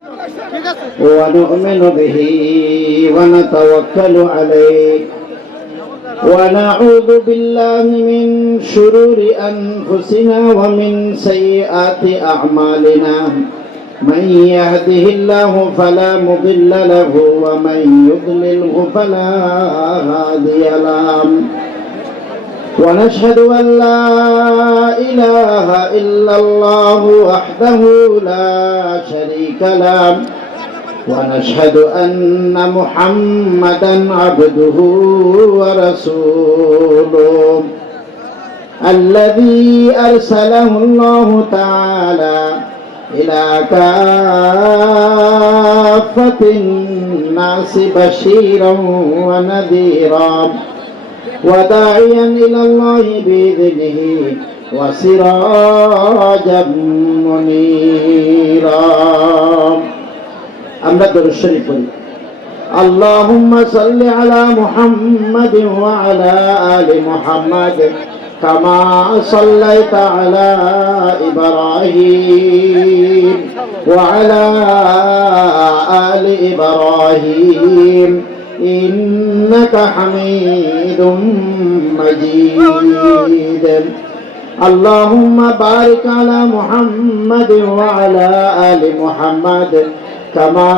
ونؤمن به ونتوكل عليه ونعوذ بالله من شرور أنفسنا ومن سيئات أعمالنا من يهده الله فلا مضل له ومن يضلله فلا هادي له ونشهد أن لا إله إلا الله وحده لا شريك له ونشهد أن محمدا عبده ورسوله الذي أرسله الله تعالى إلى كافة الناس بشيرا ونذيرا وداعيا إلى الله بإذنه وسراجا منيرا আমরা দরুদ শরীফ পড়ি اللهم صل على محمد وعلى آل محمد كما صليت على إبراهيم وعلى آل إبراهيم إنك حميد مجيد اللهم بارك على محمد وعلى آل محمد كما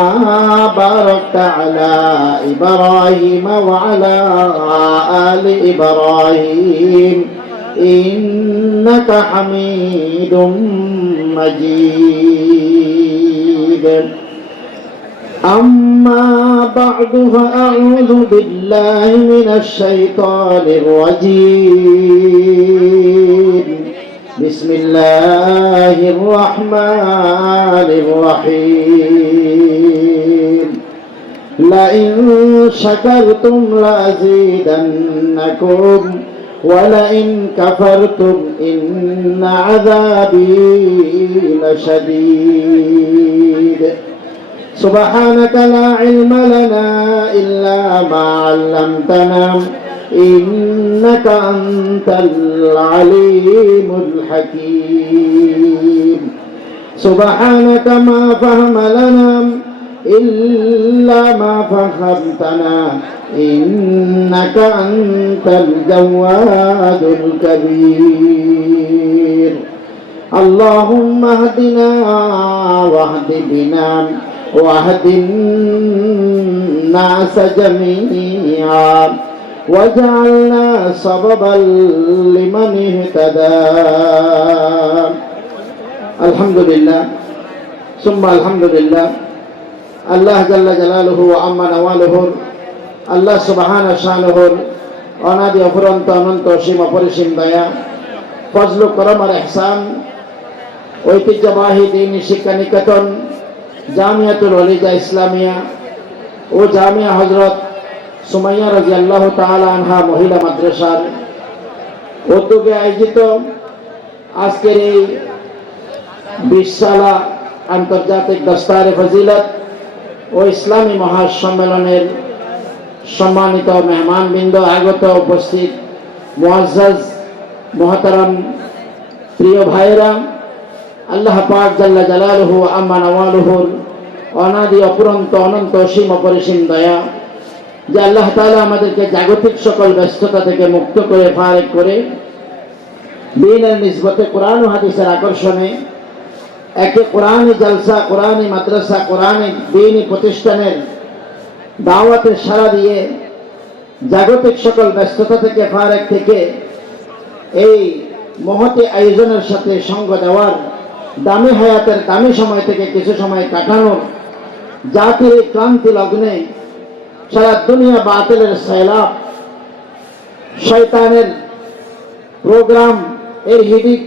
باركت على إبراهيم وعلى آل إبراهيم إنك حميد مجيد أما بعد فأعوذ بالله من الشيطان الرجيم بسم الله الرحمن الرحيم لئن شكرتم لأزيدنكم ولئن كفرتم إن عذابي لشديد سبحانك لا علم لنا إلا ما علمتنا إنك أنت العليم الحكيم سبحانك ما فهم لنا إلا ما فهمتنا إنك أنت الجواد الكبير اللهم اهدنا واهد بنا واهد الناس جميعا واجعلنا سببا لمن اهتدى الحمد لله ثم الحمد لله আল্লাহ জাল্লা জালালুহু ওয়া আম্মা নাওয়ালুহু আল্লাহ সুবহানাহু শানুহু অনাদি অফুরন্ত অনন্ত অসীম অপরিসীম দয়া ফজল করম আর ইহসান ঐতিহ্যবাহী দ্বীনি শিক্ষা নিকেতন জামিয়াতুল ওলিয়া ইসলামিয়া ও জামিয়া হযরত সুমাইয়া রাদিয়াল্লাহু তাআলা আনহা মহিলা মাদ্রাসার উদ্যোগে আয়োজিত আজকের এই 20 সালা আন্তর্জাতিক দস্তারে ফজিলত ও ইসলামী মহাসম্মেলনের সম্মানিত মেহমানবৃন্দ আগত উপস্থিত মুআজ্জাজ মুহতারাম প্রিয় ভাইরা আল্লাহ পাক জাল্লা জালালুহু ওয়া আম্মা নাওয়ালুহুর অনাদি অপুরন্ত অনন্ত অসীম অপরিসীম দয়া যে আল্লাহ তাআলা আমাদেরকে জাগতিক সকল ব্যস্ততা থেকে মুক্ত করে ফারেক করে দ্বীনের নিসবতে কোরআন ও হাদিসের আকর্ষণে একে কোরআনী জলসা কোরআনী মাদ্রাসা কোরআনী দ্বীনি প্রতিষ্ঠানের দাওয়াতের সাড়া দিয়ে জাগতিক সকল ব্যস্ততা থেকে ফারেক থেকে এই মহতি আয়োজনের সাথে সঙ্গ দেওয়ার দামি হায়াতের দামি সময় থেকে কিছু সময় কাটানোর জাতির ক্রান্তি লগ্নে সারা দুনিয়া বাতিলের সয়লাব শয়তানের প্রোগ্রাম এর হিডিক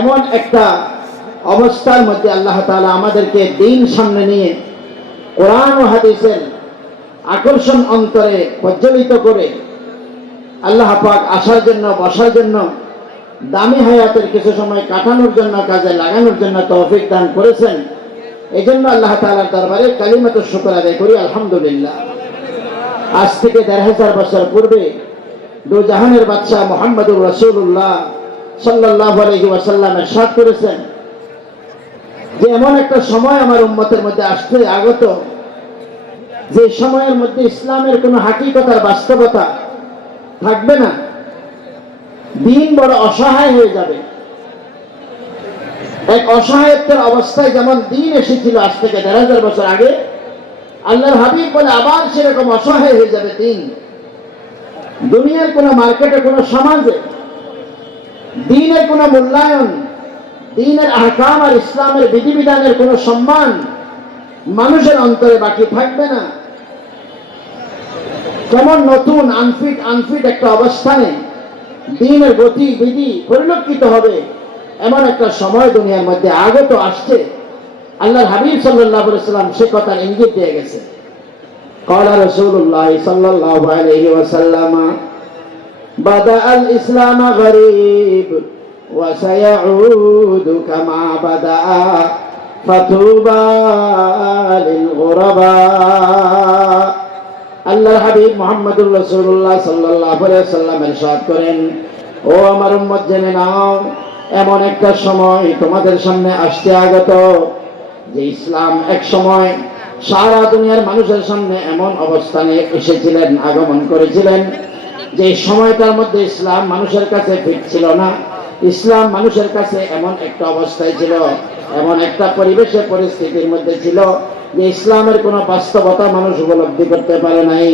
এমন একটা অবস্থার মধ্যে আল্লাহ তাআলা আমাদেরকে দিন সামনে নিয়ে কোরআন ও হাদিসের আকর্ষণ অন্তরে প্রজ্বলিত করে আল্লাহ পাক আসার জন্য বসার জন্য দামি হায়াতের কিছু সময় কাটানোর জন্য কাজে লাগানোর জন্য তৌফিক দান করেছেন। এজন্য আল্লাহ তাআলার দরবারে কালিমাতুশ শুকর আদায় করি আলহামদুলিল্লাহ। আজ থেকে ১৫০০ বছর পূর্বে দু জাহানের বাদশাহ মুহাম্মদুর রাসূলুল্লাহ সাল্লাল্লাহু আলাইহি ওয়াসাল্লাম ইরশাদ করেছেন, যে এমন একটা সময় আমার উম্মতের মধ্যে আসতে আগত, যে সময়ের মধ্যে ইসলামের কোনো হাকিকতার বাস্তবতা থাকবে না, দিন বড় অসহায় হয়ে যাবে। এক অসহায়ত্বের অবস্থায় যেমন দিন এসেছিল আজ থেকে ১,৫০০ বছর আগে, আল্লাহর হাবিব বলে আবার সেরকম অসহায় হয়ে যাবে দিন। দুনিয়ার কোনো মার্কেটে, কোনো সমাজে দিনের কোনো মূল্যায়ন, দিনের আহকাম আর ইসলামের বিধিবিধানের কোনো সম্মান মানুষের অন্তরে বাকি থাকবে না। কেমন নতুন আনফিট একটা অবস্থানে দিনের গতি বিধি পরিলক্ষিত হবে, এমন একটা সময় দুনিয়ার মধ্যে আগত আসছে। আল্লাহর হাবিব সাল্লাল্লাহু আলাইহি ওয়াসাল্লাম সে কথার ইঙ্গিত দিয়ে গেছে। قال رسول الله صلى الله عليه وسلم بدأ الإسلام غريب وسيعود كما بدأ فطوبى للغرباء। আল্লাহর হাবিব মুহাম্মদুর রাসূলুল্লাহ সাল্লাল্লাহু আলাইহি ওয়াসাল্লাম ইরশাদ করেন, ও আমার উম্মত জেনে নাও, এমন একটা সময় তোমাদের সামনে আসতে আগত যে ইসলাম এক সময় সারা দুনিয়ার মানুষের সামনে এমন অবস্থানে এসেছিলেন, আগমন করেছিলেন, যে সময়টার মধ্যে ইসলাম মানুষের কাছে ফিট ছিল না। ইসলাম মানুষের কাছে এমন একটা অবস্থায় ছিল, এমন একটা পরিবেশে পরিস্থিতির মধ্যে ছিল যে ইসলামের কোনো বাস্তবতা মানুষ উপলব্ধি করতে পারে নাই।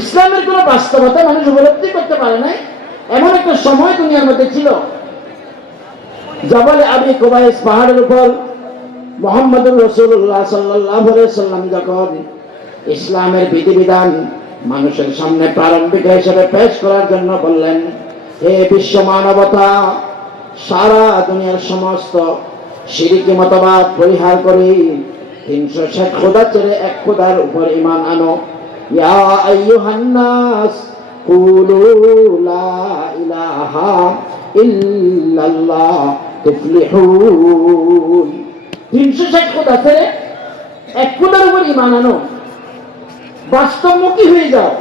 ইসলামের কোনো বাস্তবতা মানুষ উপলব্ধি করতে পারে নাই, এমন একটা সময় দুনিয়ার মধ্যে ছিল। জাবালে আবি কুবাইস পাহাড়ের উপর মুহাম্মদুর রাসূলুল্লাহ সাল্লাল্লাহু আলাইহি ওয়াসাল্লাম যখন ইসলামের বিধিবিধান মানুষের সামনে প্রারম্ভিক হিসেবে পেশ করার জন্য বললেন, হে বিশ্ব মানবতা, সারা দুনিয়ার সমস্ত শিরকি মতবাদ পরিহার করে ৩৬০ খোদা ছেড়ে এক খোদার উপর ঈমান আনো। ইয়া আইয়ুহান নাস কুলু লা ইলাহা ইল্লাল্লাহ তুফলিহুন। ৩৬০ খোদা ছেড়ে এক খোদার উপর ঈমান আনো, বাস্তবমুখী হয়ে যাও।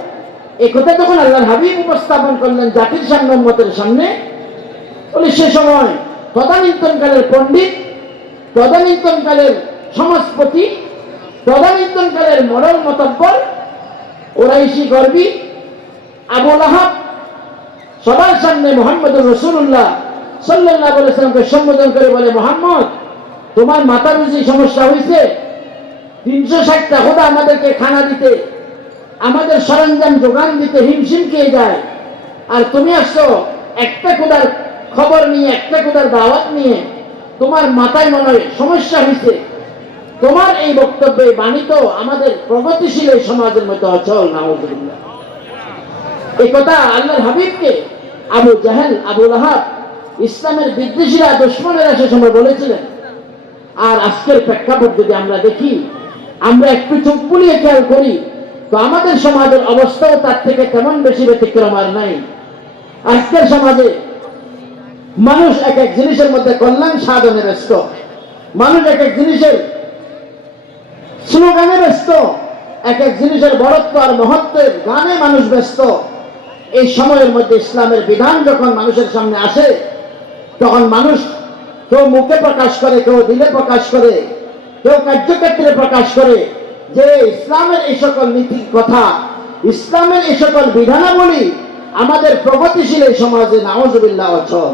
এই কথা যখন আল্লাহর হাবিব উপস্থাপন করলেন জাতির সামনে, উম্মতের সামনে, বলে সে সময় তদানীন্তনকালের পণ্ডিত, তদানীন্তনকালের সমাজপতি, তদানীন্তনকালের মরল মতব্বর, কুরাইশি গর্বী আবু লাহাব সবার সামনে মুহাম্মদুর রাসূলুল্লাহ সাল্লাল্লাহু আলাইহি ওয়াসাল্লামকে সম্বোধন করে বলে, মুহাম্মদ, তোমার মাথা বুঝি সমস্যা হয়েছে? ৩৬০টা খোদা আমাদেরকে খানা দিতে, আমাদের সরঞ্জাম যোগান দিতে হিমশিম খেয়ে যায়, আর তুমি আসছো একটা খোদার খবর নিয়ে, একটা খোদার দাওয়াত নিয়ে। তোমার মাথায় মনে হয় সমস্যা হয়েছে। তোমার এই বক্তব্যে বাণী তো আমাদের প্রগতিশীল এই সমাজের মধ্যে অচল। নাউযুবিল্লাহ। এই কথা আল্লাহর হাবিবকে আবু জাহেল, আবু লাহাব, ইসলামের বিদ্বেষীরা, দুশমনেরা সে সময় বলেছিলেন। আর আজকের প্রেক্ষাপট যদি আমরা দেখি, আমরা একটু চোখ বুলিয়ে খেয়াল করি, তো আমাদের সমাজের অবস্থাও তার থেকে তেমন বেশি ব্যতিক্রম আর নাই। আজকের সমাজে মানুষ এক এক জিনিসের মধ্যে কল্যাণ সাধনে ব্যস্ত, মানুষ এক এক জিনিসের স্লোগানে ব্যস্ত, এক এক জিনিসের বড়ত্ব আর মহত্বের গানে মানুষ ব্যস্ত। এই সময়ের মধ্যে ইসলামের বিধান যখন মানুষের সামনে আসে, তখন মানুষ কেউ মুখে প্রকাশ করে, কেউ দিলে প্রকাশ করে, কেউ কার্যক্ষেত্রে প্রকাশ করে যে ইসলামের এই সকল নীতি কথা, ইসলামের এই সকল বিধানাবলী আমাদের প্রগতিশীল এই সমাজে নাউযুবিল্লাহ অচল।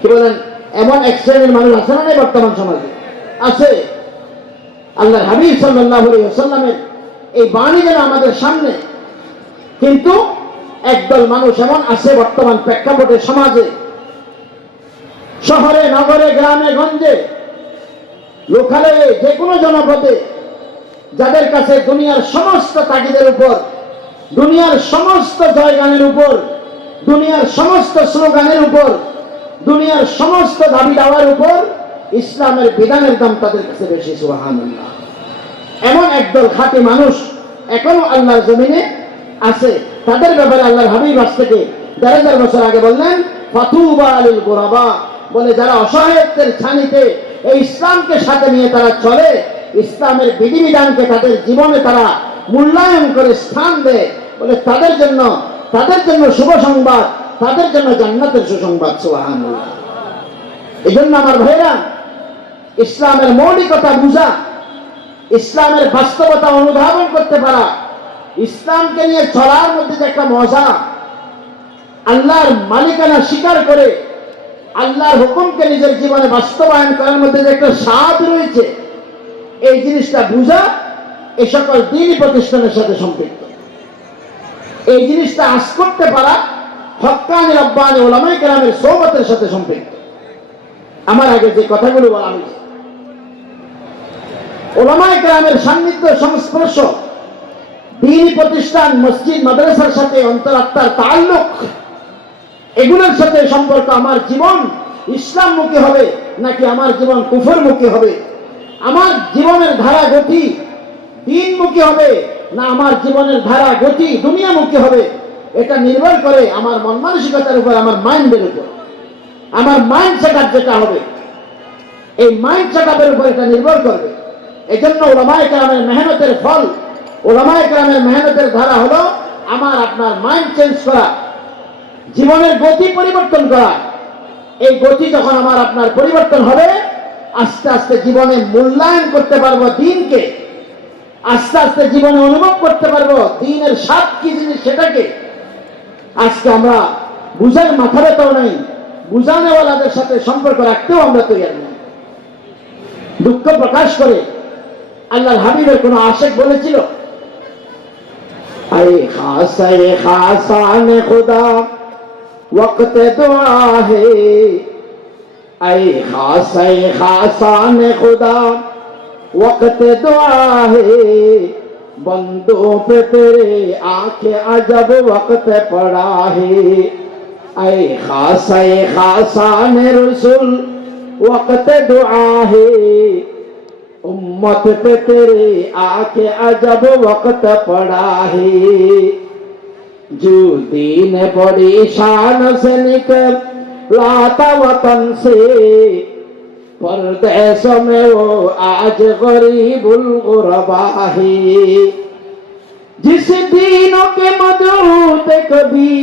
কি বলেন? এমন এক শ্রেণীর মানুষ আছে না বর্তমান সমাজে? আছে। আল্লাহর হাবিব সাল্লাল্লাহু আলাইহি ওয়াসাল্লামের এই বাণী যেন আমাদের সামনে, কিন্তু একদল মানুষ এমন আছে বর্তমান প্রেক্ষাপটে সমাজে, শহরে, নগরে, গ্রামে, গঞ্জে, লোকালয়ে, যে কোনো জনপদে, যাদের কাছে দুনিয়ার সমস্ত তাগিদের উপর, দুনিয়ার সমস্ত জয়গানের উপর, দুনিয়ার সমস্ত স্লোগানের উপর, দুনিয়ার সমস্ত দাবি দাওয়ার উপর ইসলামের বিধানের দাম তাদের কাছে বেশি। সুবহানাল্লাহ। এমন একদল খাঁটি মানুষ এখনো আল্লাহর জমিনে আছে। তাদের ব্যাপারে আল্লাহর হাবিব আজ থেকে ১,৫০০ বছর আগে বললেন, ফাতুবা লিল গুরাবা, বলে যারা অসহায়ত্বের ছানিতে এই ইসলামকে সাথে নিয়ে তারা চলে, ইসলামের বিধিবিধানকে তাদের জীবনে তারা মূল্যায়ন করে স্থান দেয়, বলে তাদের জন্য শুভ সংবাদ, তাদের জন্য জান্নাতের সুসংবাদ। সুবহানাল্লাহ। এই জন্য আমার ভাইরা, ইসলামের মৌলিকতা বুঝা, ইসলামের বাস্তবতা অনুধাবন করতে পারা, ইসলামকে নিয়ে চলার মধ্যে যে একটা মজা, আল্লাহর মালিকানা স্বীকার করে আল্লাহর হুকুমকে নিজের জীবনে বাস্তবায়ন করার মধ্যে যে একটা স্বাদ রয়েছে, এই জিনিসটা বুঝা এই সকল দ্বীনি প্রতিষ্ঠানের সাথে সম্পৃক্ত। এই জিনিসটা আঁচ করতে পারা হক্কানি রব্বানি উলামায়ে কেরামের সোহবতের সাথে সম্পৃক্ত। আমার আগে যে কথাগুলো বলা হয়েছে, উলামায়ে কেরামের সান্নিধ্য, সংস্পর্শ, দ্বীনি প্রতিষ্ঠান, মসজিদ মাদ্রাসার সাথে অন্তরাত্মার তাআল্লুক, এগুলোর সাথে সম্পর্ক, আমার জীবন ইসলামমুখী হবে নাকি আমার জীবন কুফরমুখী হবে, আমার জীবনের ধারা গতি দ্বীনমুখী হবে না আমার জীবনের ধারা গতি দুনিয়ামুখী হবে, এটা নির্ভর করে আমার মন মানসিকতার উপর, আমার মাইন্ডের উপর। আমার মাইন্ড সেটআপ যেটা হবে, এই মাইন্ড সেটআপের উপর এটা নির্ভর করবে। এই জন্য উলামায়ে কেরামের মেহনতের ফল, উলামায়ে কেরামের মেহনতের ধারা হলো আমার আপনার মাইন্ড চেঞ্জ করা, জীবনের গতি পরিবর্তন করা। এই গতি যখন আমার আপনার পরিবর্তন হবে, আস্তে আস্তে জীবনে মূল্যায়ন করতে পারবো দ্বীনকে, আস্তে আস্তে জীবনে অনুভব করতে পারবো দ্বীনের স্বাদ কি জিনিস সেটাকে। আজকে আমরা বুঝার মাথা ব্যথাও নেই, বুঝানেওয়ালাদের সাথে সম্পর্ক রাখতেও আমরা তৈরি নেই। দুঃখ প্রকাশ করে আল্লাহর হাবিবের কোন আশেক বলেছিল, আয়ে খাসানে খুদা वक्त दुआ है, ऐ खासाने खुदा वक्त दुआ है, बंदों पे तेरे आंखें अजब वक्त पड़ा है, ऐ खासाने रसूल वक्त दुआ है, उम्मत पे तेरे आंखें अजब वक्त पड़ा है, जो दीन बड़ी शान से निकला वतन से, परदेशों में वो आज गरीबुल गुरबा है, जिस दीनों के मदऊत कभी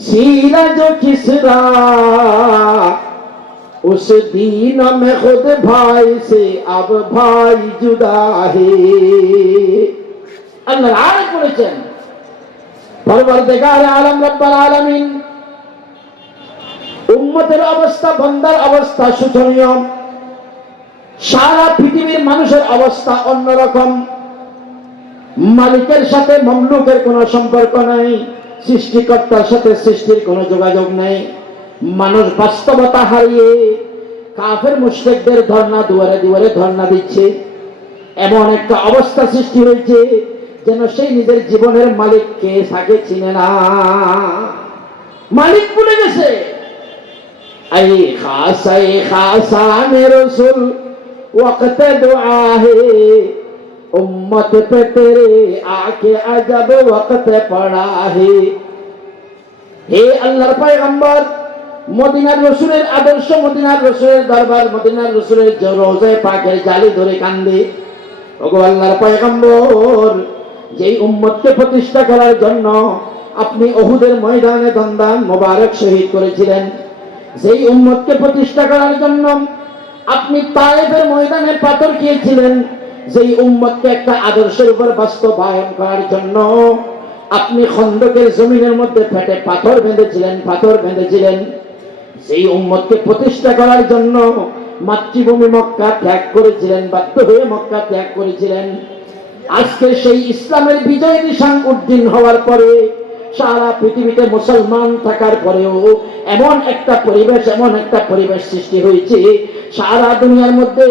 सीरा जो किसरा, उस दीन में खुद भाई से अब भाई जुदा है। अल्लाह आयत बोलेছেন, পরবর্তীকার আলম রব্বুল আলামিন উম্মতের অবস্থা, বান্দার অবস্থা শোচনীয়, সারা পৃথিবীর মানুষের অবস্থা অন্যরকম। মালিকের সাথে মামলুকের কোনো সম্পর্ক নাই, সৃষ্টিকর্তার সাথে সৃষ্টির কোনো যোগাযোগ নেই। মানুষ বাস্তবতা হারিয়ে কাফের মুশরিকদের ধর্ণা, দুয়ারে দুয়ারে ধর্ণা দিচ্ছে। এমন একটা অবস্থা সৃষ্টি হয়েছে যেন সেই নিজের জীবনের মালিককে তাকে চিনে না, মালিক ভুলে গেছে। ऐ खासाने रसूल वक्त दुआ है, उम्मत पे तेरे आके अजब वक्त पड़ा है। হে আল্লাহর পয়গম্বর, মদিনার রসুলের আদর্শ, মদিনার রসুলের দরবার, মদিনার রসুলের রওজায়ে পাকের জালি ধরে কান্দে। ওগো আল্লাহর পয়গম্বর, যেই উম্মতকে প্রতিষ্ঠা করার জন্য আপনি উহুদের ময়দানে দন্দান মোবারক শহীদ করেছিলেন, যেই উম্মতকে প্রতিষ্ঠা করার জন্য আপনি তায়েফের ময়দানে পাথর খেয়েছিলেন, যেই উম্মতকে একটা আদর্শের উপর বাস্তবায়ন করার জন্য আপনি খন্দকের জমিনের মধ্যে ফেটে পাথর বেঁধেছিলেন, সেই উম্মতকে প্রতিষ্ঠা করার জন্য মাতৃভূমি মক্কা ত্যাগ করেছিলেন, বাধ্য হয়ে মক্কা ত্যাগ করেছিলেন। আজকে সেই ইসলামের বিজয় নিশান উদ্দিন হওয়ার পরে, সারা পৃথিবীতে মুসলমান থাকার পরেও এমন একটা পরিবেশ সৃষ্টি হয়েছে, সারা দুনিয়ার মধ্যে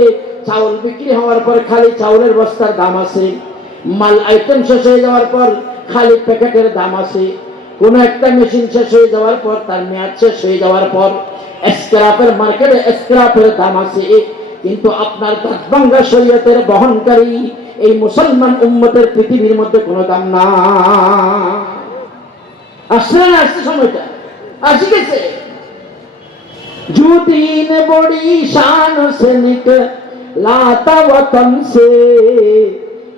চাউল বিক্রি হওয়ার পর খালি চাউলের বস্তার দাম আছে, মাল আইটেম শেষ হয়ে যাওয়ার পর খালি প্যাকেটের দাম আছে, কোন একটা মেশিন শেষ হয়ে যাওয়ার পর, তার মেয়াদ শেষ হয়ে যাওয়ার পর স্ক্র্যাপের মার্কেটে স্ক্র্যাপের দাম আছে। কিন্তু আপনার দাঁতভাঙ্গা শরীয়তের বহনকারী এই মুসলমান উম্মতের পৃথিবীর মধ্যে কোনো দাম না। আসলে না, আসছে সময়টা আসি গেছে। जो दीन बड़ी शान से निकला वतन से,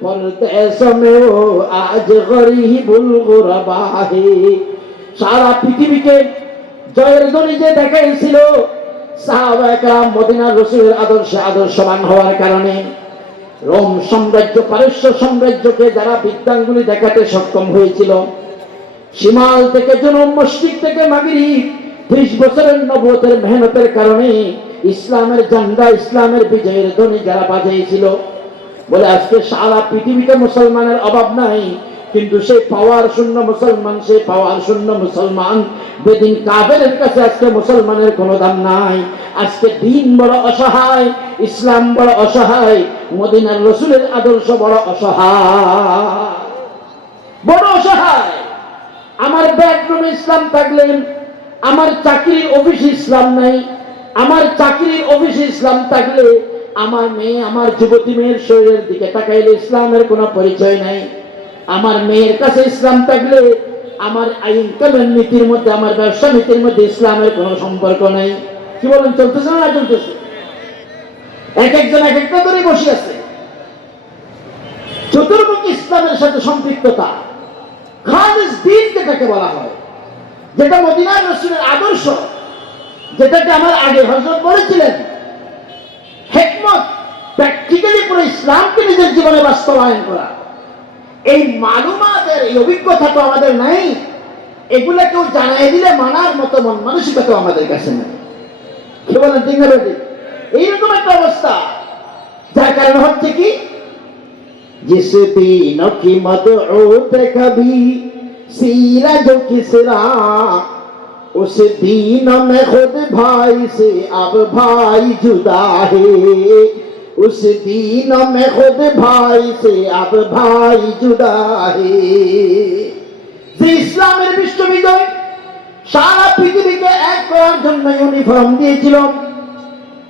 परदेश में वो आज गरीबुल गुरबा है। সারা পৃথিবীকে জয়ের ধ্বনি যে দেখাইছিল, সাহাবায়ে কেরাম মদিনার রাসূলের আদর্শে আদর্শবান হওয়ার কারণে রোম সাম্রাজ্য, পারস্য সাম্রাজ্যকে যারা বিদ্যাঙ্গুলি দেখাতে সক্ষম হয়েছিল, শিমাল থেকে জুনুব, মশরিক থেকে মাগরিব, 30 বছরের নবুয়তের মেহনতের কারণে ইসলামের ঝান্ডা, ইসলামের বিজয়ের ধ্বনি যারা বাজিয়েছিল, বলে আজকে সারা পৃথিবীতে মুসলমানের অভাব নাই, কিন্তু সেই পাওয়ার শূন্য মুসলমান, সেই পাওয়ার শূন্য মুসলমান বেদিন কাফেরের কাছে আজকে মুসলমানের কোনো দাম নাই। আজকে দিন বড় অসহায়, ইসলাম বড় অসহায়, মদিনার রাসূলের আদর্শ বড় অসহায়, বড় অসহায়। আমার বেডরুমে ইসলাম থাকলে আমার চাকরির অফিসে ইসলাম নাই, আমার চাকরির অফিসে ইসলাম থাকলে আমার মেয়ে, আমার যুবতী মেয়ের শরীরের দিকে তাকাইলে ইসলামের কোনো পরিচয় নাই। আমার মেয়ের কাছে ইসলাম থাকলে আমার আইন কানুন নীতির মধ্যে, আমার ব্যবসা নীতির মধ্যে ইসলামের কোনো সম্পর্ক নাই। কি বলেন, চলতেছে না চলতেছে? এক একজন এক একটা ধরে বসে আছে। চতুর্মুখী ইসলামের সাথে সম্পৃক্ততা, খালিস দ্বীন যেটাকে বলা হয়, যেটা মদিনার রাসূলের আদর্শ, যেটাকে আমার আগে হযরত বলেছিলেন, হিকমত, প্র্যাকটিক্যালি পুরো ইসলামকে নিজের জীবনে বাস্তবায়ন করা। এই মালুমাতের, এই অভিজ্ঞতা তো আমাদের নাই। এগুলা কেউ জানাই দিলে মানার মতো মন মানসিকতা আমাদের কাছে নাই। কি বলেন, ঠিক না বেঠিক? এইরকম একটা অবস্থা, যার কারণে হচ্ছে কি, जिस दीन की मदऊत कभी सीरा जो किसरा, उस दीन में खुद भाई से अब भाई जुदा है, उस दीन में खुद भाई से अब भाई जुदा है। যে ইসলামের বিশ্ববিদ্যালয় সারা পৃথিবীকে এক করার জন্য ইউনিফর্ম দিয়েছিল,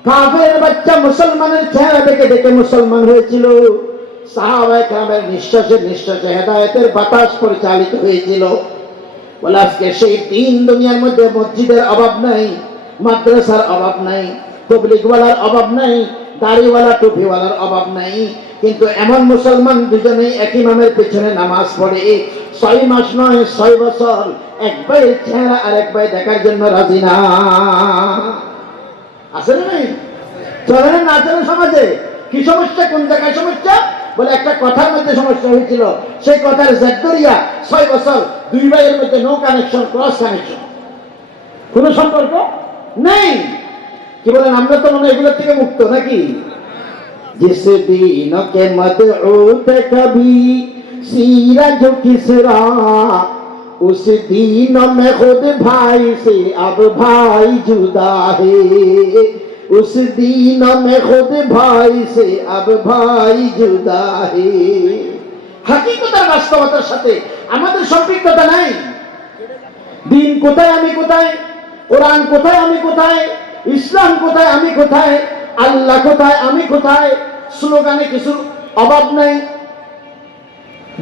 কাফের বাচ্চা মুসলমানের চেহারা দেখে দেখে মুসলমান হয়েছিল, সাহাবায়ে কেরামের নিঃশ্বাসে নিঃশ্বাসে হেদায়েতের বাতাস পরিচালিত হয়েছিল। বলে আজকে সেই দিন দুনিয়ার মধ্যে মসজিদের অভাব নাই, মাদ্রাসার অভাব নাই, তাবলীগওয়ালার অভাব নাই, দাড়িওয়ালা টুপিওয়ালার অভাব নাই, কিন্তু এমন মুসলমান দুজনেই এক ইমামের পেছনে নামাজ পড়ে 6 মাস নয় 6 বছর এক ভাইয়ের চেহারা আর এক ভাই দেখার জন্য রাজি না। আছে না নাই? চলে না চলে সমাজে? কি সমস্যা, কোন জায়গায় সমস্যা? বলে একটা কথার মধ্যে সমস্যা হয়েছিল, সেই কথার জেদ্দরিয়া 6 বছর 2 ভাইয়ের মধ্যে নো কানেকশন, ক্রস কানেকশন, কোন সম্পর্ক নেই। কি বলেন, আমরা তো মনে এগুলোর থেকে মুক্ত নাকি? जिस दीन के मदऊत कभी सीरा जो किसरा, उस दीन में खुद भाई से अब भाई जुदा है, उस दीन में खुद भाई से अब भाई जुदा है। হাকিকতের বাস্তবতার সাথে আমাদের সম্পৃক্ততা নাই। দিন কোথায় আমি কোথায়, কোরআন কোথায় আমি কোথায়, ইসলাম কোথায় আমি কোথায়, আল্লাহ কোথায় আমি কোথায়। স্লোগানে কিছুর অভাব নাই,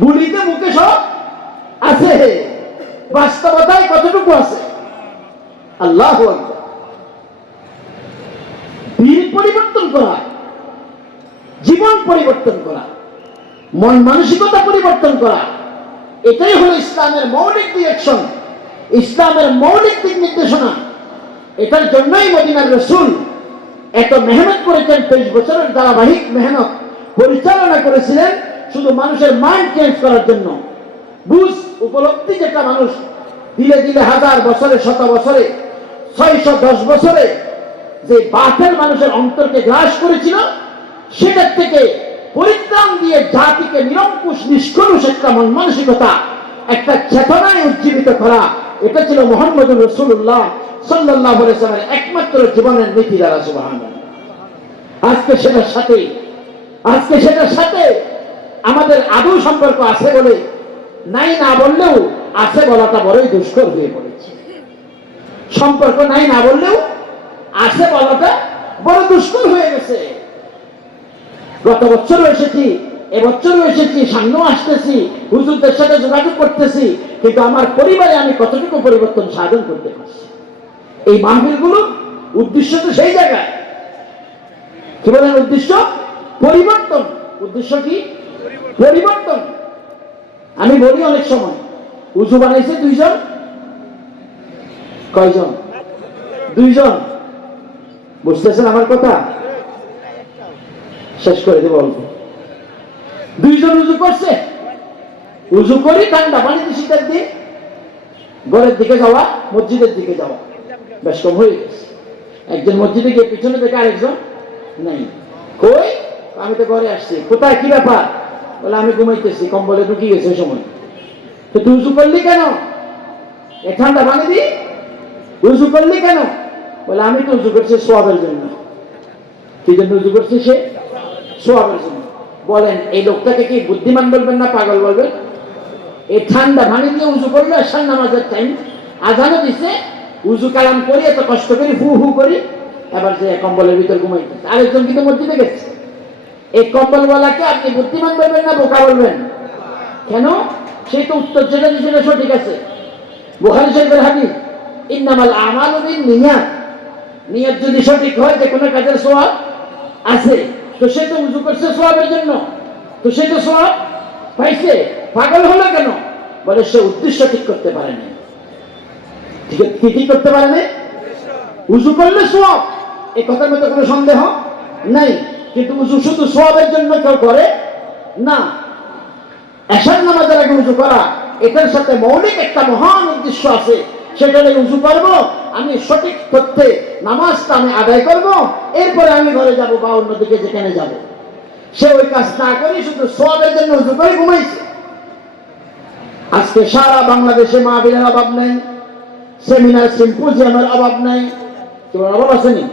বুলিতে মুখে সব আছে, বাস্তবতায় কতটুকু আছে? আল্লাহু আকবার। দিন পরিবর্তন করা, জীবন পরিবর্তন করা, মন মানসিকতা পরিবর্তন করা, এটাই হলো ইসলামের মৌলিক ডিরেকশন, ইসলামের মৌলিক দিক নির্দেশনা। এটার জন্যই মদিনার রাসূল এত মেহনত করেছেন, 23 বছরের ধারাবাহিক মেহনত পরিচালনা করেছিলেন শুধু মানুষের মাইন্ড চেঞ্জ করার জন্য। বুঝ উপলব্ধি যেটা মানুষ দিলে দিলে 1000 বছরে, 100 বছরে, 610 বছরে যে বাতিল মানুষের অন্তরকে গ্রাস করেছিল, সেটার থেকে পরিত্রাণ দিয়ে জাতিকে নিরঙ্কুশ নিষ্কলুষ একটা মন মানসিকতা, একটা চেতনায় উজ্জীবিত করা, এটা ছিল মুহাম্মদুর রাসূলুল্লাহ সাল্লাল্লাহু আলাইহি ওয়াসাল্লামের একমাত্র জীবনের নীতি দ্বারা। সুবহানাল্লাহ। আজকে সেটার সাথে আমাদের আদৌ সম্পর্ক আছে বলে নাই না বললেও আছে বলাটা বড়ই দুষ্কর হয়ে পড়েছে। সম্পর্ক নাই না বললেও আছে বলাটা বড় দুষ্কর হয়ে গেছে। গত বছরও এসেছি, এবছরও এসেছি, সামনেও আসতেছি, হুজুরদের সাথে যোগাযোগ করতেছি, কিন্তু আমার পরিবারে আমি কতটুকু পরিবর্তন সাধন করতে পারছি? এই মাহফিলগুলো উদ্দেশ্য তো সেই জায়গায়। কি বলেন, উদ্দেশ্য পরিবর্তন। উদ্দেশ্য কি? পরিবর্তন। আমি বলি অনেক সময়, উজু বানাইছে 2 জন, কয়জন? 2 জন। বুঝতেছেন আমার কথা? শেষ করে দেব অল্প। দুইজন উজু করছে, উজু করি ঠান্ডা পানিতে শীতের দিন, ঘরের দিকে যাওয়া, মসজিদের দিকে যাওয়া, বেশ কম হয়ে গেছে। একজন মসজিদে গিয়ে পিছনে দেখে আরেকজন নাই। কই? আমি তো ঘরে আসছি। কোথায়, কি ব্যাপার? বলে আমি ঘুমাইতেছি, কম্বলে ঢুকিয়ে গেছে ওই সময়। তো তুই উজু করলি কেন? এ ঠান্ডা পানি দি উজু করলি কেন? বলে আমি তো উজু করছি সোয়াবের জন্য। কি জন্য উজু করছি? সে সোয়াবের জন্য। বলেন এই লোকটাকে কি বুদ্ধিমান বলবেন না পাগল বলবেন? এই ঠান্ডা পানি দিয়ে উজু করলো, আসার নামাজের টাইম, আজানও দিছে, উজু কালাম করি, এত কষ্ট করি, হু হু করি, এবার যে কম্বলের ভিতর ঘুমাইতেছে। আরেকজন কিন্তু মসজিদে গেছে। এই কম্বলওয়ালাকে আপনি বুদ্ধিমান বলবেন না বোকা বলবেন? কেন? সেই তো উত্তর যেটা দিয়েছিল সঠিক আছে। বুখারী শরীফের হাদিস, ইন্নামাল আমালু বিন্নিয়াত। নিয়ত যদি সঠিক হয় যে কোনো কাজের সওয়াব আছে। তো সে তো উজু করছে সওয়াবের জন্য, তো সে তো সওয়াব পাইছে। পাগল হলো কেন? বলে সে উদ্দেশ্য ঠিক করতে পারেনি। ঠিক করতে পারেনি। উজু করলে সওয়াব, এই কথার মধ্যে কোনো সন্দেহ নাই। কিন্তু উজু শুধু সওয়াবের জন্য কেউ করে না। এশার নামাজের আগে উজু করা, এটার সাথে মৌলিক একটা মহান উদ্দেশ্য আছে। সেটা উজু করবো, আমি সঠিক তথ্যে নামাজটা আমি আদায় করব, এরপরে আমি ঘরে যাব বা অন্যদিকে যেখানে যাব। সে ওই কাজ না করে শুধু সওয়াবের জন্য উজু করে ঘুমাইছে। আজকে সারা বাংলাদেশে মাহফিলের অভাব নেই, সেমিনার সিম্পোজিয়ামের অভাব নেই। তোমার অভাব আছে নি?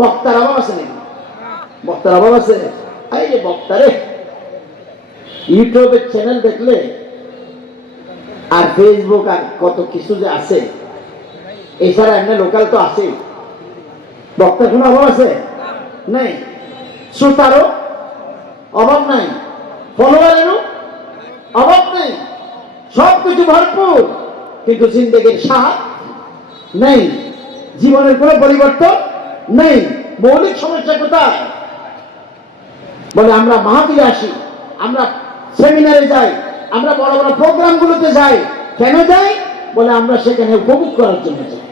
বক্তার অভাব আছে নাকি? বক্তার অভাব আছে? এই যে বক্তারে ইউটিউবের চ্যানেল দেখলে আর ফেসবুক আর কত কিছু যে আছে, এছাড়া এমনি লোকাল তো আছে। বক্তার কোনো অভাব আছে? নেই। শ্রোতারও অভাব নাই, ফলোয়ারেরও অভাব নেই, সবকিছু ভরপুর। কিন্তু জিন্দেগির স্বাদ নেই, জীবনের কোনো পরিবর্তন নেই। মৌলিক সমস্যা কোথায়? বলে আমরা মাহফিলে আসি, আমরা সেমিনারে যাই, আমরা বড় বড় প্রোগ্রামগুলোতে যাই। কেন যাই? বলে আমরা সেখানে উপভোগ করার জন্য যাই,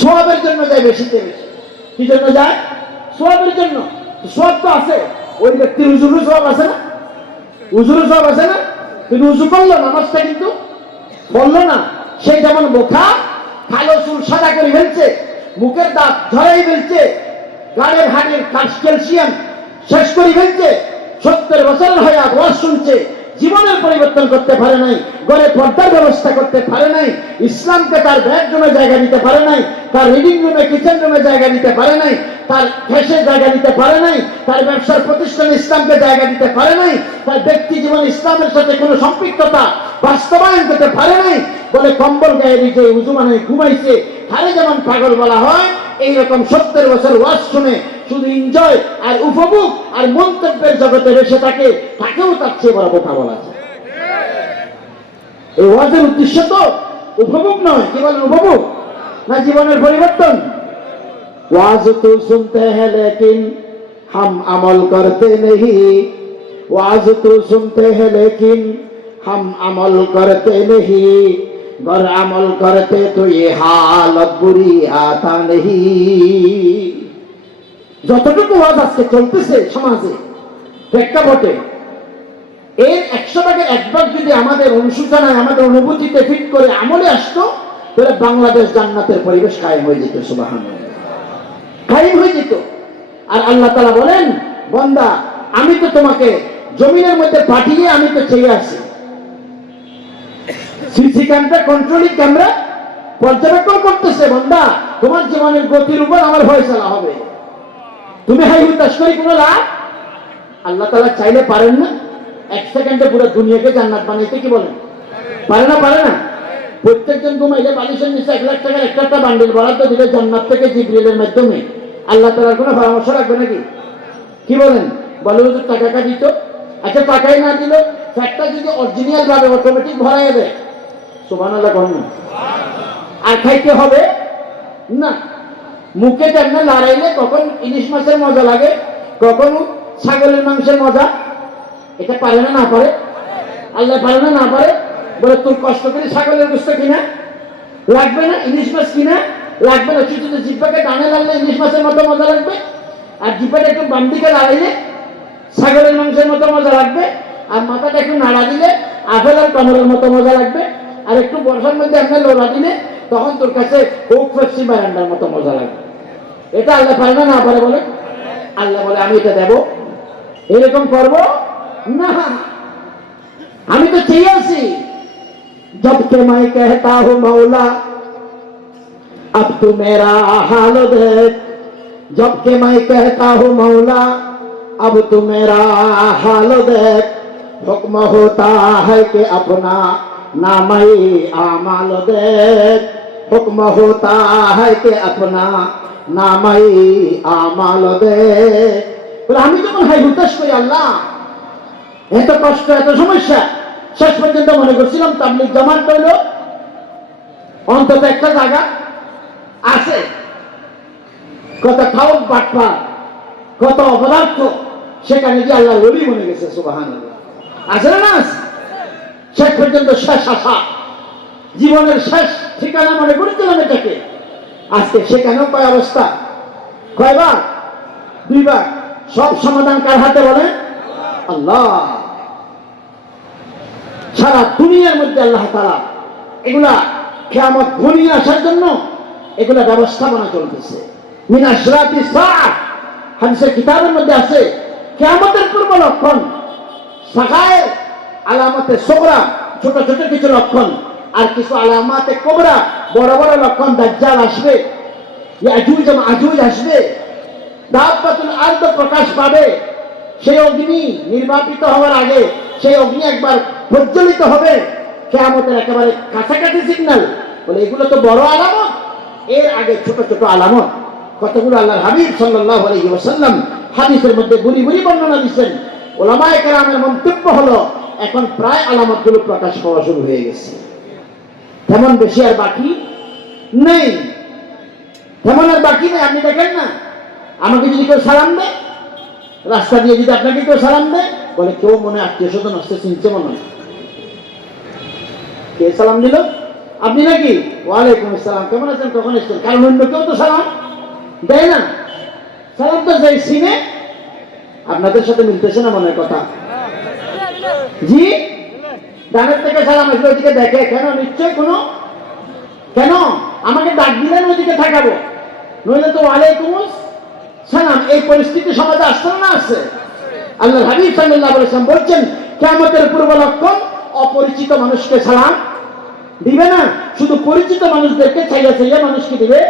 সওয়াবের জন্য যাই। বেশিতে বেশি কি জন্য যায়? সওয়াবের জন্য। সওয়াব তো আছে, ওই ব্যক্তির উজুরও সওয়াব আছে না? উজুরও সওয়াব আছে না? কিন্তু উজু করলো, নামাজটা কিন্তু বললো না। সেই যেমন বোকা, কালো চুল সাদা করে ফেলছে, মুখের দাঁত ঝরাই ফেলছে, গাড়ির হাড়ির ক্যালসিয়াম শেষ করে ফেলছে, 70 বছরের হায়াত ওয়াজ শুনছে, জীবনের পরিবর্তন করতে পারে নাই, ঘরে পর্দার ব্যবস্থা করতে পারে নাই, ইসলামকে তার বেডরুমে জায়গা দিতে পারে নাই, তার রিডিং রুমে কিচেন রুমে জায়গা দিতে পারে নাই, তার ফ্যাশে জায়গা দিতে পারে নাই, তার ব্যবসার প্রতিষ্ঠানে ইসলামকে জায়গা দিতে পারে নাই, তার ব্যক্তি জীবন ইসলামের সাথে কোনো সম্পৃক্ততা বাস্তবায়ন করতে পারে নাই। বলে কম্বল গায়ে দিতে উজু মানে ঘুমাইছে। তারে যেমন পাগল বলা হয়, এইরকম 70 বছর ওয়াজ শুনে শুধু এনজয় আর উপভোগ আর মন্তব্যের জগতে বেঁচে থাকে, তাকেও তার চেয়ে বড় বোকা বলা যায়। এই ওয়াজের উদ্দেশ্য তো উপভোগ নয়। কি বলেন? উপভোগ না জীবনের পরিবর্তন। ওয়াজ তো শুনতে হ্যাঁ লেকিন हम अमल करते नहीं, वाज तो सुनते हैं लेकिन हम अमल करते नहीं, गर अमल करते तो ये हालत बुरी आता नहीं। যতটুকু ওয়াজ আজকে চলতেছে সমাজে প্রেক্ষাপটে, এর 100 ভাগের 1 ভাগ যদি আমাদের অনুশোচনায়, আমাদের অনুভূতিতে ফিট করে আমলে আসতো, তাহলে বাংলাদেশ জান্নাতের পরিবেশ কায়েম হয়ে যেত। সুবহানাল্লাহ, কায়েম হয়ে যেত। আর আল্লাহ তাআলা বলেন, বান্দা আমি তো তোমাকে জমিনের মধ্যে পাঠিয়ে আমি তো চেয়ে আসি, সিসি ক্যামেরা, কন্ট্রোলিং ক্যামেরা পর্যবেক্ষণ করতেছে। বান্দা তোমার জীবনের গতির উপর আমার ফয়সালা হবে। তুমি হাই হুতাশ করে কোনো লাভ? আল্লাহ তাআলা চাইলে পারেন না 1 সেকেন্ডে পুরো দুনিয়াকে জান্নাত বানাইতে? কি বলেন? পারে না? পারে না? প্রত্যেকজন ঘুমাইলে বালিশের নিচে 1 লাখ টাকার একটা বান্ডিল বরাদ্দ দিলে জান্নাত থেকে জিবরিলের মাধ্যমে আল্লাহ তাআলার কোনো পরামর্শ রাখবে নাকি? কি বলেন? বলে হুজুর টাকা দিত। আচ্ছা টাকাই না দিল, ফ্যাটটা যদি অরিজিনাল ভাবে অটোমেটিক ভরাই দেয়, সুবহানাল্লাহ কোন না? আর খাইতে হবে না। মুখে যেমন লড়াইলে কখন ইলিশ মাছের মজা লাগে, কখন ছাগলের মাংসের মজা, এটা পারে না? না পারে? আল্লাহ পারে না? না পারে? বলে তোর কষ্ট করে ছাগলের গোশত কিনা লাগবে না, ইলিশ মাছ কিনা লাগবে না। শুধু জিব্বাকে ডানে লাগলে ইলিশ মাছের মতো মজা লাগবে, আর জিব্বাটা একটু বাম দিকে লাগাইলে ছাগলের মাংসের মতো মজা লাগবে, আর মাথাটা একটু নাড়া দিলে আপেল আর কমলের মতো মজা লাগবে, আর একটু বর্ষার মধ্যে আপনার লোড়া দিলে তখন তোর কাছে কোক পেপসি বারান্দার মতো মজা লাগবে। এটা আল্লাহ পারে না পারে বলে? আল্লাহ বলে আমি এটা দেব, এরকম করবো না। আমি তো চেয়ে আছি, जब के मैं कहता हूं मौला अब तू मेरा हाल देख, जब के मैं कहता हूं मौला अब तू मेरा हाल देख, हुक्म होता है कि अपना नामई आमाल देख, हुक्म होता है कि अपना नामई आमाल देख। বলে আমি যখন হাই হুতাশ করি আল্লাহ এত কষ্ট এত সমস্যা, শেষ পর্যন্ত মনে করছিলাম তাবলীগ জামাত হইল অন্তত একটা জায়গা আছে, কত খাওয়া বাটপা কত অপদার্থ, সেখানে গিয়ে আল্লাহ ওলি মনে গেছে। সুবহানাল্লাহ, আছে না? শেষ পর্যন্ত শেষ আশা, জীবনের শেষ ঠিকানা মনে করেছিলাম এটাকে। আজকে সেখানেও কয় অবস্থা, কয়বার? দুইবার। সব সমাধান কার হাতে বলেন? আল্লাহ। সারা দুনিয়ার মধ্যে আল্লাহ তাআলা এগুলা কিয়ামত ঘনিয়ে আসার জন্য এগুলা ব্যবস্থাপনা চলতেছে। মিন আশরাতিস সাআহ, হাদিসের কিতাবের মধ্যে আছে কিয়ামতের পূর্ব লক্ষণ, সাগায়ের আলামতে সুগরা, ছোট ছোট কিছু লক্ষণ, আর কিছু আলামাতে কুবরা, বড় বড় লক্ষণ। দাজ্জাল আসবে, ইয়াজুজ মাজুজ আসবে, দাব্বাতুল আরদ প্রকাশ পাবে, সেই অগ্নি নির্বাপিত হওয়ার আগে সেই অগ্নি একবার প্রজ্বলিত হবে, কিয়ামতের একেবারে কাছাকাছি সিগন্যাল। বলে এগুলো তো বড় আলামত, এর আগে ছোট ছোট আলামত কতগুলো আল্লাহর হাবিব সাল্লাল্লাহু আলাইহি ওয়াসাল্লাম হাদিসের মধ্যে গুলি গুলি বর্ণনা দিচ্ছেন। উলামায়ে কেরামের মন্তব্য হলো এখন প্রায় আলামতগুলো প্রকাশ পাওয়া শুরু হয়ে গেছে, তেমন বেশি আর বাকি নেই, তেমন আর বাকি নেই। আপনি দেখেন না, আমাকে যদি কেউ সালাম দেয়, রাস্তা দিয়ে যদি আপনাকে কেউ সালাম দেয়, বলে কেউ মনে আত্মীয় স্বজন আসতে চিনছে মনে হয়, কে সালাম দিল? আপনি নাকি? ওয়ালাইকুম আসসালাম, কেমন আছেন, কখন এসছেন? কারণ অন্য কেউ তো সালাম দেয় না। সালাম তো যাই চিনে। আপনাদের সাথে মিলতেছে না মনের কথা? জি, ডানের থেকে সালাম আসলে ওইদিকে দেখে কেন? নিশ্চয় কোনো, কেন আমাকে ডাক দিলেন ওইদিকে থাকাবো, নইলে তো ওয়ালাইকুম সালাম। এই পরিস্থিতি সমাজে আসছে না আসছে? আল্লাহর হাবিব সাল্লাল্লাহু আলাইহি ওয়াসাল্লাম বলছেন কিয়ামতের পূর্ব লক্ষণ অপরিচিত মানুষকে সালাম দিবে না, শুধু পরিচিত মানুষদেরকে চাইয়া চাইয়া মানুষকে দিবে,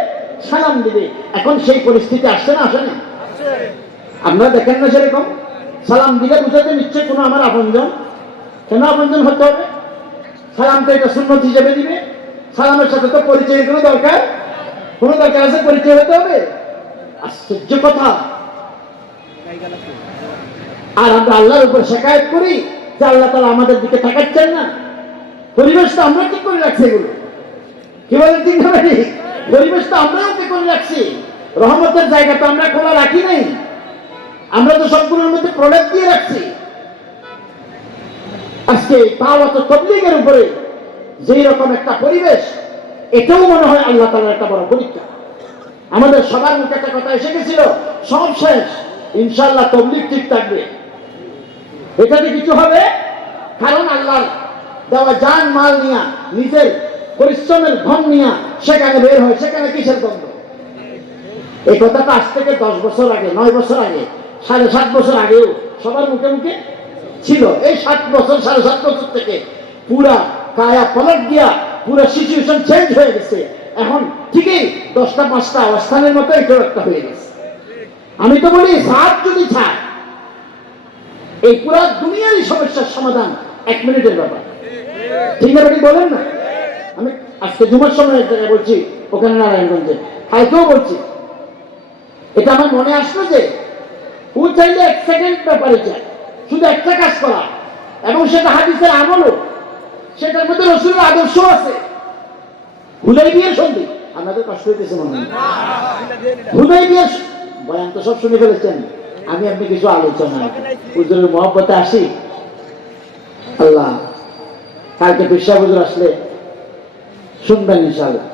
সালাম দিবে। এখন সেই পরিস্থিতি আসছে না আসে না? আপনারা দেখেন না সেরকম? সালাম দিলে বুঝাতে নিশ্চয় কোনো আমার আপনজন। কেন আপনজন হতে হবে? সালাম তো এটা সুন্নত হিসেবে দিবে, সালামের সাথে তো পরিচয়ের কোনো দরকার আছে? পরিচয় হতে হবে? আশ্চর্য কথা। আর আমরা আল্লাহর উপর শিকায়ত করি যে আল্লাহ তাআলা আমাদের দিকে তাকাচ্ছেন না। পরিবেশটা আমরা কি করে রাখছি? এগুলো কি বলেন? ঠিক না? পরিবেশটা আমরাও কি করে রাখছি? রহমতের জায়গা তো আমরা খোলা রাখি নাই, আমরা তো সবগুলোর মধ্যে প্রোডাক্ট দিয়ে রাখছি। আজকে দাওয়াত ও তাবলীগের উপরে যেই রকম একটা পরিবেশ, এটাও মনে হয় আল্লাহ তাআলার একটা বড় পরীক্ষা। আমাদের সবার মুখে একটা কথা এসে গেছিল, সব শেষ, ইনশাআল্লাহ তাবলীগ ঠিক থাকবে, এটাতে কিছু হবে। কারণ আল্লাহর দেওয়া জান মাল নিয়া, নিজের পরিশ্রমের ধন নিয়া সেখানে বের হয়, সেখানে কিসের গন্ধ? এই কথাটা আজ থেকে 10 বছর আগে, 9 বছর আগে, 7.5 বছর আগেও সবার মুখে মুখে ছিল। এই 7 বছর 7.5 বছর থেকে পুরা কায়া পলট দিয়া পুরা সিচুয়েশন চেঞ্জ হয়ে গেছে। এখন ঠিকই 10টা 5টা অবস্থানের মতো এটাও একটা হয়ে গেছে। আমি তো বলি সাত যদি চায়, এই পুরা দুনিয়ারই সমস্যার সমাধান 1 মিনিটের ব্যাপার। ঠিক না? বলেন না? আমি আজকে জুমার সময় এক জায়গায় বলছি, ওখানে নারায়ণগঞ্জে, কালকেও বলছি, এটা আমার মনে আসলো যে ও চাইলে 1 সেকেন্ড ব্যাপারে চায়, শুধু একটা কাজ করা, এবং সেটা হাদিসের আমলও, সেটার মধ্যে রাসূলের আদর্শ আছে। হুদায়বিয়ার সন্ধি, আপনাদের কষ্ট হইতেছে মনে হয়? হুদায়বিয়ার বয়ান তো সব শুনে ফেলেছেন, আমি আপনি কিছু আলোচনা হুজুরের মহব্বতে আসি। আল্লাহ কালকে পেশা হুজুর আসলে শুনবেন ইনশাআল্লাহ।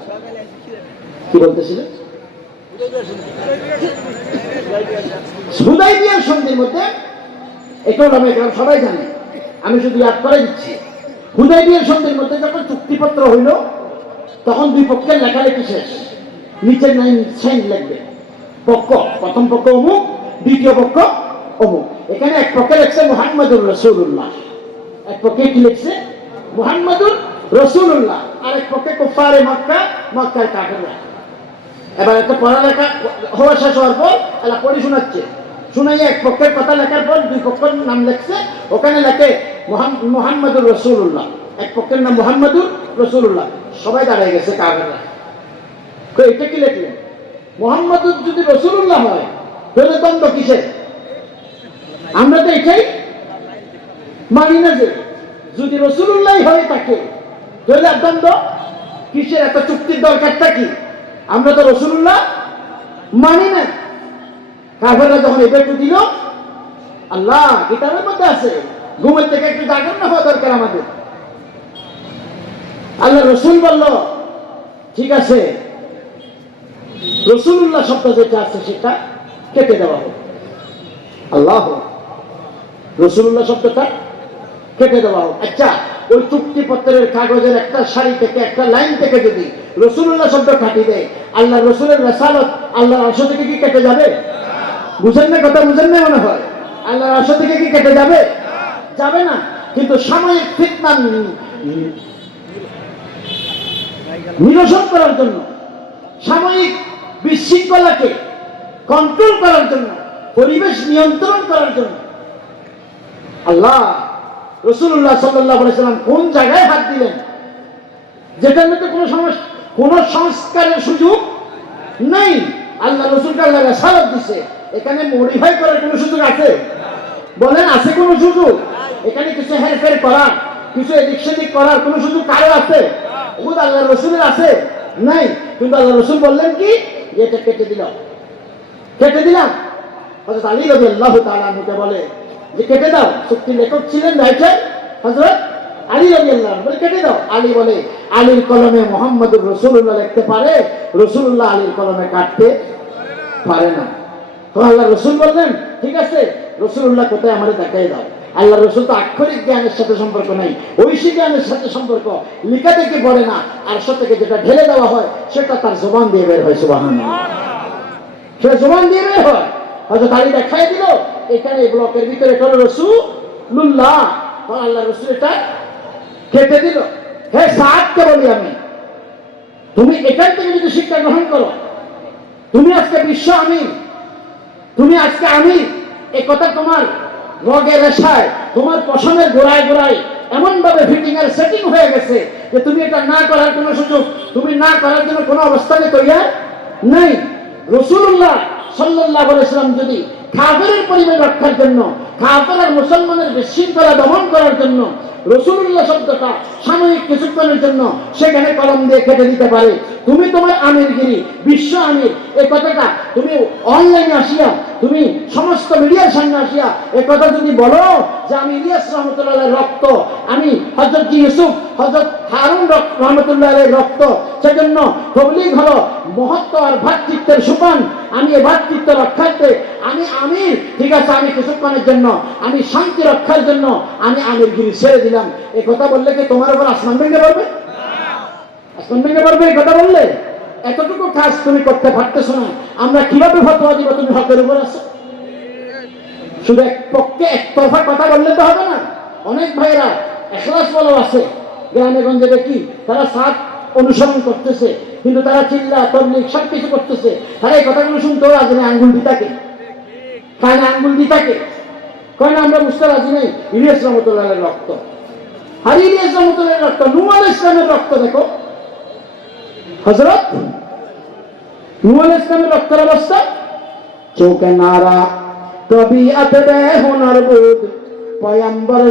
কি বলতেছিলেন? হুদাইবিয়ার সন্ধির মধ্যে এটাও সবাই জানে, আমি শুধু ইয়াদ করে দিচ্ছি। হুদাইবিয়ার সন্ধির মধ্যে যখন চুক্তিপত্র হইল তখন দুই পক্ষের লেখালেখি শেষ, নিচের সাইন লিখবে পক্ষ, প্রথম পক্ষ অমুক, দ্বিতীয় পক্ষ অমুক। এখানে এক পক্ষে লিখছে মুহাম্মাদুর রাসূলুল্লাহ, এক পক্ষে কি লিখছে মুহাম্মাদুর রাসূলুল্লাহ, আর এক পক্ষে কুফারে মক্কা, মক্কার কাফেররা। এবার একটা পড়ালেখা হওয়া শেষ হওয়ার পর এলা পড়ি শোনাচ্ছে, শুনাইয়া এক পক্ষের কথা লেখার পর দুই পক্ষের নাম লিখছে, ওখানে লেখে মুহাম্মাদুর রাসূলুল্লাহ, এক পক্ষের নাম মুহাম্মাদুর রাসূলুল্লাহ। সবাই দাঁড়িয়ে গেছে কাফেররা, এটা কি লিখলেন? মুহাম্মাদুর যদি রাসূলুল্লাহ হয় তাহলে দ্বন্দ্ব কিসের? আমরা তো এটাই মানি না যে যদি রাসূলুল্লাহ হয় তাকে তাহলে দ্বন্দ্ব কিসের? এত চুক্তির দরকারটা কি? আমরা তো রাসূলুল্লাহ মানি না। কাফেররা যখন এটা একটু দিল, আল্লাহ কিতাবের মধ্যে আছে, ঘুমের থেকে একটু জাগান না হওয়া দরকার আমাদের। আল্লাহ রসুল বলল ঠিক আছে, রাসূলুল্লাহ শব্দ যেটা আছে সেটা কেটে দেওয়া হোক। আল্লাহ রাসূলুল্লাহ শব্দটা কেটে দেওয়া হোক। আচ্ছা, ওই চুক্তিপত্রের কাগজের একটা সারি থেকে, একটা লাইন থেকে যদি রাসূলুল্লাহ শব্দ কাটি দেয়, আল্লাহ রসুলের রিসালাত আল্লাহর আরশ থেকে কি কেটে যাবে? বুঝেন না কথা? বুঝেন না মনে হয়? আল্লাহর আরশ থেকে কি কেটে যাবে? যাবে না। কিন্তু সাময়িক ফিতনা নিরসন করার জন্য, সাময়িক বিশৃঙ্খলাকে কন্ট্রোল করার জন্য, পরিবেশ নিয়ন্ত্রণ করার জন্য আল্লাহ রাসূলুল্লাহ সাল্লাল্লাহু আলাইহি ওয়াসাল্লাম কোন জায়গায় হাত দিলেন যেটার মধ্যে কোনো সংস্কারের সুযোগ নেই। আল্লাহ রসুলকে আল্লাহ রিসালাত দিছে, এখানে মডিফাই করার কোনো সুযোগ আছে? বলেন আছে কোনো সুযোগ? এখানে কিছু হেরফের করার, কিছু এদিক সেদিক করার কোনো সুযোগ কারো আছে? খুদ আল্লাহ রসুলের আছে? নাই। কিন্তু আল্লাহ রসুল বললেন কি, যে এটা কেটে দিলাম, কেটে দিলাম। হযরত আলী রাদিয়াল্লাহু তাআলা আনহুকে বলে যে কেটে দাও। চুক্তির লেখক ছিলেন রাইটার হযরত আলী রাদিয়াল্লাহু আনহু, বলে কেটে দাও। আলী বলে আলীর কলমে মুহাম্মাদুর রাসূলুল্লাহ লিখতে পারে, রাসূলুল্লাহ আলীর কলমে কাটতে পারে না। তো আল্লাহ রসুল বললেন ঠিক আছে, রাসূলুল্লাহ কোথায় আমাদের দেখাই দাও। আল্লাহ রসুল তো আক্ষরিক জ্ঞানের সাথে সম্পর্ক নাই, ঐশী জ্ঞানের সাথে সম্পর্ক। লিখা থেকে পড়ে না, আর থেকে যেটা ঢেলে দেওয়া হয় সেটা তার জবান দিয়ে বের হয়। সুবহানাল্লাহ, সেটা জবান দিয়ে বের হয়। হযরত আলী দেখাই দিল এখানে ব্লকের ভিতরে এটা রাসূলুল্লাহ, আল্লাহ রসুল এটা কেটে দিল। হে সাদকে বলি আমি, তুমি এখান থেকে যদি শিক্ষা গ্রহণ করো, তুমি আজকে বিশ্ব আমির, তুমি আজকে আমির, এই কথা তোমার রগে রেশায়, তোমার পশমের গোড়ায় গোড়ায় এমন ভাবে ফিটিং এর সেটিং হয়ে গেছে যে তুমি এটা না করার কোনো সুযোগ, তুমি না করার জন্য কোনো অবস্থানে তৈয়ার নেই। রাসূলুল্লাহ সাল্লাল্লাহু আলাইহি ওয়াসাল্লাম যদি কাফেরের পরিবেশ রক্ষার জন্য, কাফের আর মুসলমানের বিশৃঙ্খলা দমন করার জন্য রাসূলুল্লাহ শব্দটা সাময়িক কিছুক্ষণের জন্য সেখানে কলম দিয়ে কেটে দিতে পারে, তুমি তোমার আমিরগিরি, বিশ্ব আমির, এই কথাটা তুমি অনলাইনে আসিয়া, তুমি সমস্ত মিডিয়ার সামনে আসিয়া এই কথা যদি বলো যে আমি ইলিয়াস রহমতুল্লাহ আলাইহির রক্ত, আমি হযরত ইউসুফ, হযরত হারুন রহমতুল্লাহ আলাইহির রক্ত, সেজন্য তবলীগ হলো মহত্ব আর ভ্রাতৃত্বের সোপান, আমি এই ভ্রাতৃত্ব রক্ষার্থে আমি আমির, ঠিক আছে, আমি কিছুক্ষণের জন্য, আমি শান্তি রক্ষার জন্য আমি আমিরগিরি ছেড়ে দিলাম, এই কথা বললে কি তোমার উপর আসমান ভেঙে পড়বে? আসমান ভেঙে পড়বে এই কথা বললে? এতটুকু কাজ তুমি করতে পারতেছো না, আমরা কিভাবে ফতোয়া দিব তুমি হকের উপর আছো? শুধু এক পক্ষে একতরফা কথা বললে তো হবে না। অনেক ভাইরা এখলাস বলা আছে গ্রামে গঞ্জে দেখি, তারা সাত অনুসরণ করতেছে, কিন্তু তারা চিল্লা তবলিগ সব কিছু করতেছে, তারা এই কথাগুলো শুনতেও রাজি নেই, আঙ্গুল দিতাকে খায় না, আঙ্গুল দিতাকে কয় না আমরা বুঝতে রাজি নেই। ইলিয়াস রহমতুল্লাহ আলাইহির রক্ত, আর ইলিয়াস রহমতুল্লাহ আলাইহির রক্ত, নূহ আলাইহিস সালামের রক্ত, দেখো হযরত নূহ আলাইহিস সালামের রক্তের অবস্থা, চৌকে নারা তবিয়ত বে হুনর বুদ পয়গম্বর